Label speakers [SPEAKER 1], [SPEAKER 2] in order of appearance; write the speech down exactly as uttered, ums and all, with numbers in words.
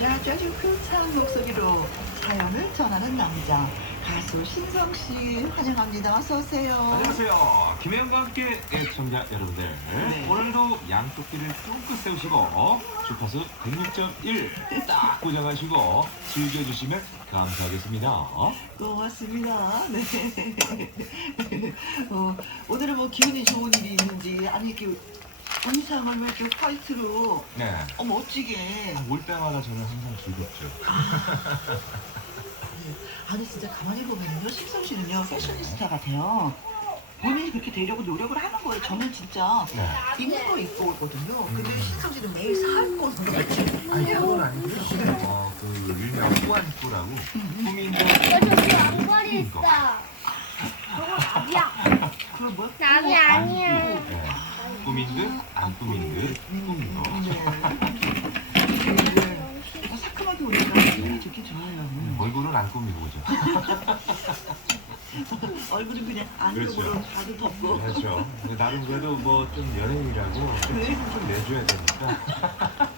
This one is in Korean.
[SPEAKER 1] 아주 아주 흐창 목소리로 사연을 전하는 남자 가수 신성 씨 환영합니다. 어서 오세요.
[SPEAKER 2] 안녕하세요. 김혜영과 함께 애청자 여러분들.
[SPEAKER 1] 네.
[SPEAKER 2] 오늘도 양쪽 귀를 쫑긋 세우시고 주파수 백육 점 일 딱 고정하시고 즐겨주시면 감사하겠습니다.
[SPEAKER 1] 고맙습니다. 네. 어, 오늘은 뭐 기분이 좋은 일이 있는지 아니 이렇게 의상을 왜 이렇게 화이트로
[SPEAKER 2] 네.
[SPEAKER 1] 어 멋지게
[SPEAKER 2] 올 때마다 저는 항상 즐겁죠.
[SPEAKER 1] 아니 진짜 가만히 보면요 신성 씨는요 패셔니스타 같아요. 본인이 그렇게 되려고 노력을 하는 거예요. 저는 진짜
[SPEAKER 2] 네.
[SPEAKER 1] 입는 거 입고 오거든요. 근데 신성 씨는 매일 살거
[SPEAKER 2] 아니 그건 아니고요. 어, 그 일명 꾸안꾸라고 꾸민 거.
[SPEAKER 3] 너 저기 왕벌이 있어. 저거 나비야.
[SPEAKER 1] 그럼 뭐?
[SPEAKER 3] 나비 아니야.
[SPEAKER 2] 네. 꾸민 듯, 안 꾸민 듯, 꾸민 거.
[SPEAKER 1] 네. 어, 상큼하게 오니까 기분이 좋긴 좋아요. 음.
[SPEAKER 2] 얼굴은 안 꾸미고 오죠.
[SPEAKER 1] 얼굴은 그냥 안쪽으로
[SPEAKER 2] 그렇죠.
[SPEAKER 1] 가득 덮고.
[SPEAKER 2] 그렇죠. 근데 나름 그래도 뭐 좀 연예인이라고 좀
[SPEAKER 1] 네.
[SPEAKER 2] 팁을 좀 내줘야 되니까.